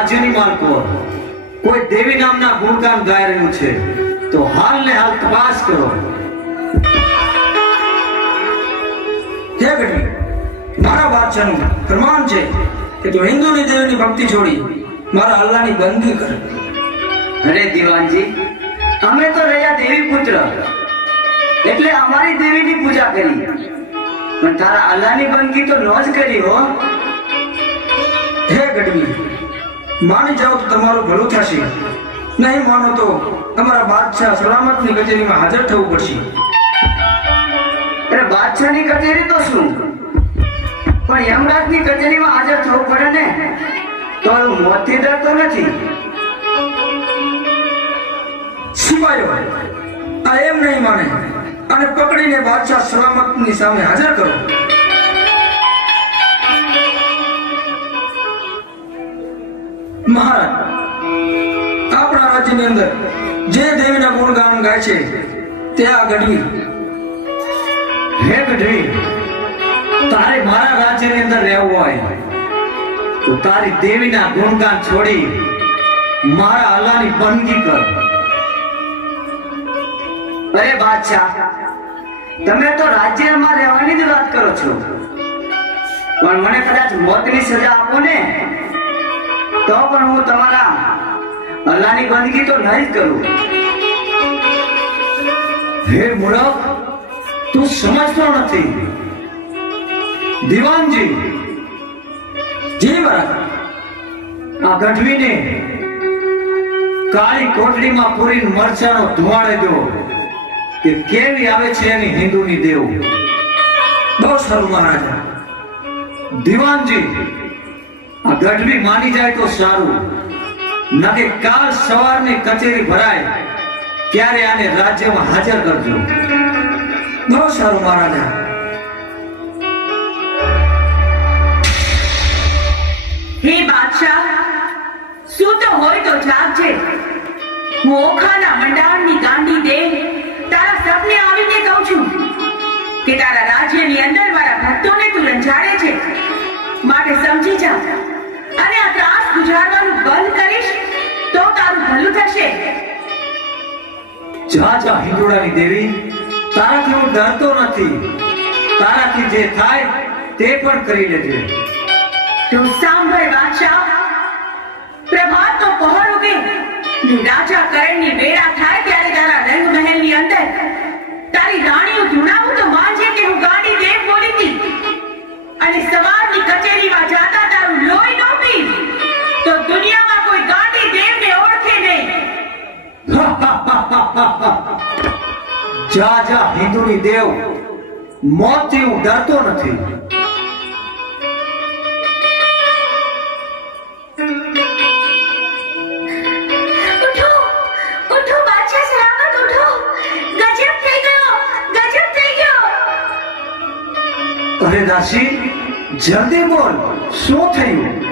રાજ્યની માલકો કોઈ દેવી નામના ગુણગાન ગાઈ રહ્યું છે તો હાલ ને હાલ તપાસ કરો. હે મારા બાદશાહનું પ્રમાણ છે કે તું હિન્દુની દેવીની ભક્તિ છોડી મારા અલ્લાહની બંદગી કરે. અરે દીવાનજી અમે તો રહ્યા દેવી પુત્ર. એટલે અમારી દેવીની પૂજા કરી. પણ તારા અલ્લાહની બંદગી તો ન જ કરી હો. હે ગઢવી માની જાઓ તો તમારું ભલું થશે. નહીં માનો તો તમારા બાદશાહ સલામતની કચેરીમાં હાજર થવું પડશે. અરે બાદશાહની કચેરી તો શું? પણ યમરાજની કચેરીમાં હાજર થવું પડે ને? તો મોતથી ડરતો નથી. સિપાયો આ એમ નહીં માને. અને પકડીને બાદશાહ સલામતની સામે હાજર કરો. ગાય છે. ત્યાં ગઢવી હે ગઢવી, તારે મારા રાજ્યની અંદર રહેવું હોય. તો તારી દેવીના ગુણગાન છોડી મારા અલ્લાહની બંદગી કર. અરે બાદશાહ, તમે તો રાજ્યમાં રહેવાની જ વાત કરો છો. પણ મને કદાચ મોતની સજા આપો ને, તો પણ હું તમારા અલ્લાહની બંદગી તો નહીં કરું. હે મૂરખ તું સમજતો નથી. દીવાનજી, જી મહારાજ. આ ગઢવીને કાળી કોટડીમાં પૂરીને મરચાનો ધુવાડે દો. કે કેવી આવે છે એની હિન્દુની દેવ. બહુ સારું મહારાજા. દીવાનજી, આ ગઢવી માની જાય તો સારું. નકે કાલ સવારની કચેરી ભરાય. ત્યારે આને રાજ્યમાં હાજર કરજો. બહુ સારું, મહારાજા. હે બાદશાહ, શું તો હોય તો જાગજે. હું ઓખાના મંડાણની ગાંડી દે, તારા સપને આવીને કહું છું કે તારા રાજ્યની અંદર મારા ભક્તોને તું રંજાડે છે. માટે સમજી જા. અને આ ત્રાસ ગુજારવાનું બંધ કરીશ તો તારું ભલું થશે. જા જા હિંડોળાની દેવી, તારાથી હું ડરતો નથી. તારાથી જે થાય તે પણ કરી લેજે. તું સાંભળ બાદશાહ. પ્રભાત તો પહોર ને રાજા કરણની વેળા જા જા હિન્દુની દેવ મોતથી હું ડરતો નથી. અરે દાસી જલ્દી બોલ શું થયું?